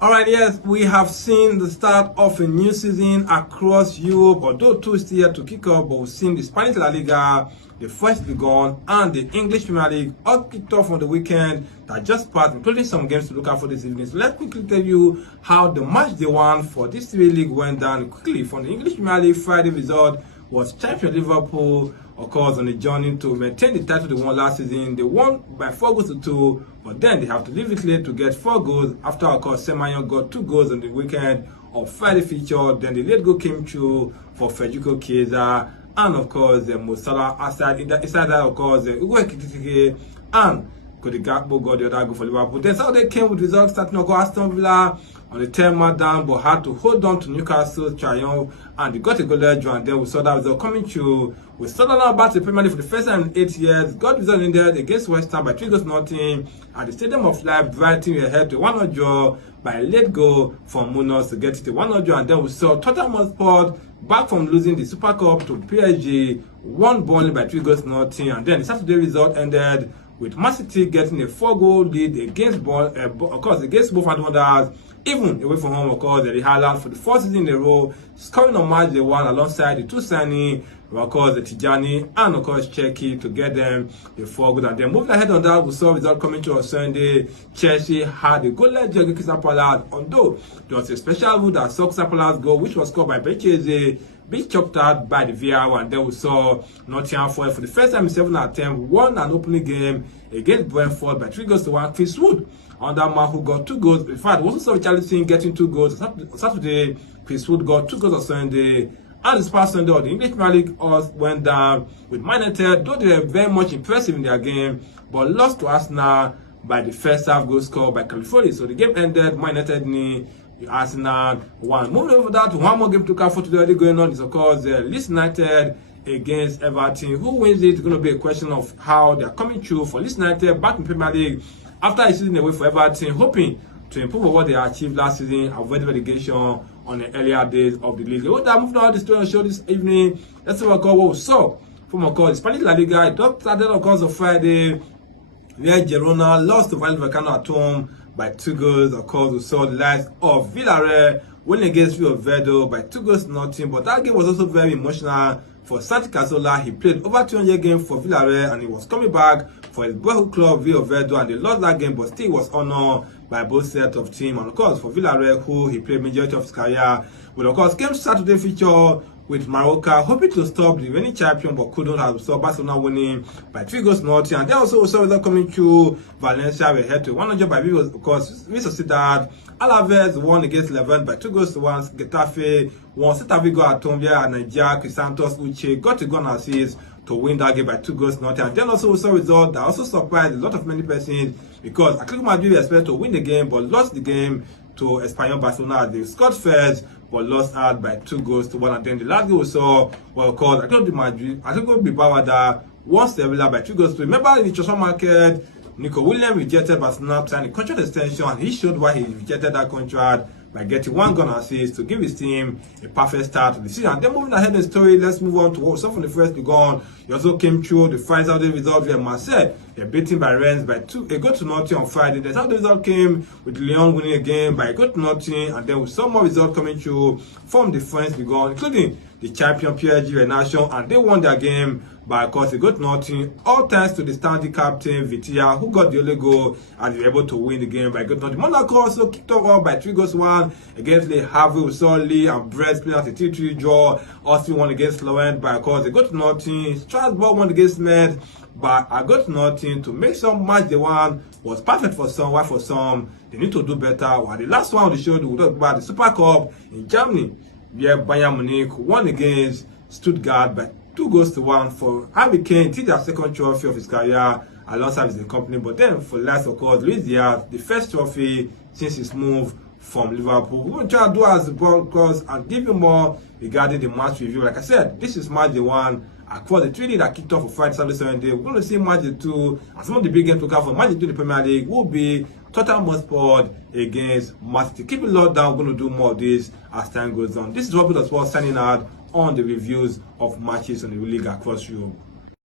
Alright, yes, we have seen the start of a new season across Europe, although two is still yet to kick off, but we've seen the Spanish La Liga, the French Ligue 1, and the English Premier League all kicked off on the weekend that just passed, including some games to look out for this evening. So let's quickly tell you how the match day one for this three league went down quickly. From the English Premier League, Friday result was champion Liverpool, of course, on the journey to maintain the title they won last season. They won by 4-2, but then they have to leave it late to get 4 goals after, of course, Semenyo got 2 goals on the weekend of Friday feature. Then the late goal came through for Federico Chiesa, and of course, the Mo Salah inside that, of course, Ugo Ekitike and Cody Gakpo got the other goal for Liverpool. Then Saturday came with results starting to go Aston Villa on the 10-man down, but had to hold on to Newcastle's triumph, and they got a goal edge, and then we saw that result coming through. We saw that back to the Premier League for the first time in 8 years. Got result in there against West Ham by 3-0 at the Stadium of Life. Brighton were ahead to 1-0 draw by a late goal from Munoz to get it to 1-0 draw, and then we saw Tottenham Hotspur back from losing the Super Cup to PSG, won Burnley by 3-0, and then the Saturday result ended with Man City getting a 4-goal lead against against both others, even away from home. Of course, the highlight for the 4th season in a row, scoring on match day one alongside the 2 signing, of course, the Tijani and of course Cherki to get them the 4 goals. And then moving ahead on that, we saw result coming to on Sunday. Chelsea had a goal against Crystal Palace, although there was a special rule that saw Crystal Palace goal, which was scored by Becheze, being chopped out by the VAR, and then we saw Nottingham Forest for the first time in 7 attempts won an opening game against Brentford by 3-1. Chris Wood, another man who got 2 goals. In fact, we also saw Richarlison getting 2 goals on Saturday. Chris Wood got 2 goals on Sunday. And this past Sunday, the English Premier League went down with Man United, though they were very much impressive in their game, but lost to Arsenal by the first half goal scored by Califoli. So the game ended, Man United Arsenal won. Moving over that, one more game to come for today already going on is, of course, Leeds United against Everton. Who wins it is going to be a question of how they are coming through for Leeds United back in Premier League after a season away for Everton, hoping to improve on what they achieved last season, avoid relegation on the earlier days of the league. What I'm moving on the story on show this evening. Let's see what we saw from, of course, the Spanish La Liga. It started, of course, on Friday, where Girona lost to Vallecano at home by 2 goals. Of course, we saw the likes of Villarreal winning against Villarreal by 2-0, but that game was also very emotional for Santi Cazorla. He played over 200 games for Villarreal, and he was coming back for his boyhood club Villarreal, and they lost that game, but still was honored by both sets of team. And of course, for Villarreal, who he played majority of his career, well, of course, came Saturday feature with Mallorca, hoping to stop the reigning champion, but couldn't have stopped Barcelona winning by 3-0. And then also we saw result coming through. Valencia were head to 100 by Vigo, of course, Real Sociedad. Alaves won against Levante by 2-1. Getafe won Celta Vigo at home via Nigeria. Crisantos Uche got a goal and assist to win that game by 2-0. And then also we saw result that also surprised a lot of many persons, because Atletico Madrid were expected to win the game but lost the game to Espanyol Barcelona. They scored first but lost out by 2-1. And then the last game we saw, well, called Atletico Bilbao that won Sevilla by 2-3. Remember in the transfer market, Nico Williams rejected Barcelona signing a contract extension, and he showed why he rejected that contract by getting 1 goal assist to give his team a perfect start to the season. And then moving ahead in the story, let's move on to what we saw from the first league on. He also came through the final day result where Marseille were beaten by Rennes by 2-0 on Friday. The Saturday result came with Lyon winning a game by 1-0, and then we saw more results coming through from the French league on, including the champion PSG Renation, and they won their game by, of course, 1-0, all thanks to the standing captain Vitia, who got the only goal and they were able to win the game by 1-0. Monaco also kicked off by 3-1 against Le Havre. We saw Lille and Brest playing at a 3-3 draw. Austria won against Lorient by, of course, 1-0. Strasbourg won against Metz by 1-0 to make some match. The one was perfect for some, while for some they need to do better. While the last one on the show, we talk about the Super Cup in Germany, where Bayern Munich won against Stuttgart by 2-1 for Harry Kane, till their second trophy of his career alongside his company. But then for last, of course, Luis Diaz, the first trophy since his move from Liverpool. We're going to try to do as the ball cross and give you more regarding the match review. Like I said, this is match day 1 across the 3 league that kicked off for Friday, Saturday, Sunday. We're going to see match day 2, and some of the big games to come for match day 2 in the Premier League will be Tottenham Hotspur against Man City. Keep it locked down. We're going to do more of this as time goes on. This is Robert as well signing out on the reviews of matches on the league across Europe.